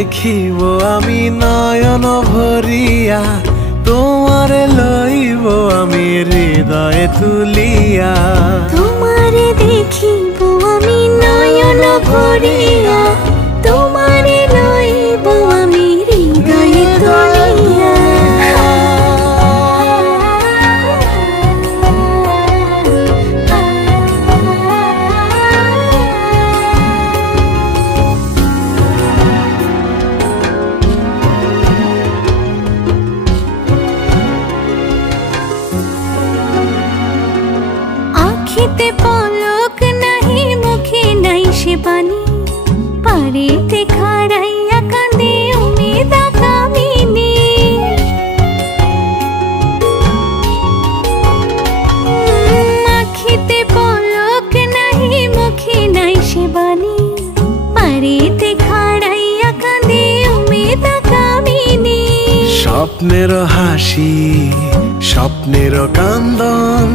দেখিব আমি নয়ন ভরিয়া, তোমারে লইব আমি হৃদয়ে তুলিয়া। তোমারে দেখিব আমি নয়ন ভরিয়া, তোমারে লইব আমি হৃদয়ে তুলিয়া। আখিতে পলক নাহি, মুখে নাই সে বাণী, পারিতে খাড়াইয়া কাঁদে উমেদা কামিনী। আখিতে পলক নাহি, মুখে নাই সে বাণী, পারিতে খাড়াইয়া কাঁদে উমেদা কামিনী। স্বপ্নের হাসি স্বপ্নের কান্দন,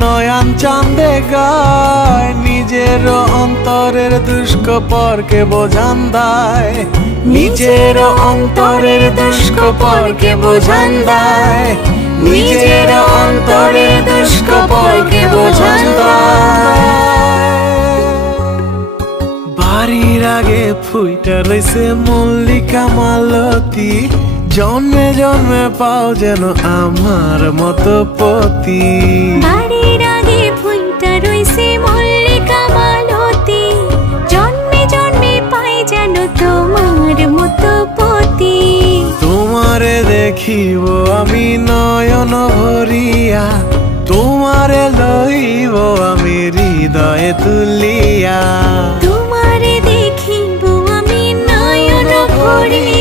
নয়ন চাঁদে গায় নিজের অন্তরের দুষ্কপরকে বোঝান দেয়, নিজের অন্তরের দুষ্কপরকে বোঝান দেয়, নিজের অন্তরের দুষ্কপরকে বোঝান দেয়। বাড়ির আগে ফুইটা রইছে মল্লিকা মালতী, জন্মে জন্মে পাও যেন আমার মতো পতি। বাড়ির আগে ফুইটা রইছে মল্লিকা মালতী, জন্মে জন্মে পাই যেন তোমার মতো পতি। তোমারে দেখিব আমি নয়ন ভরিয়া, তোমারে লইব আমি হৃদয়ে তুলিয়া। তোমারে দেখিব আমি নয়ন ভরিয়া,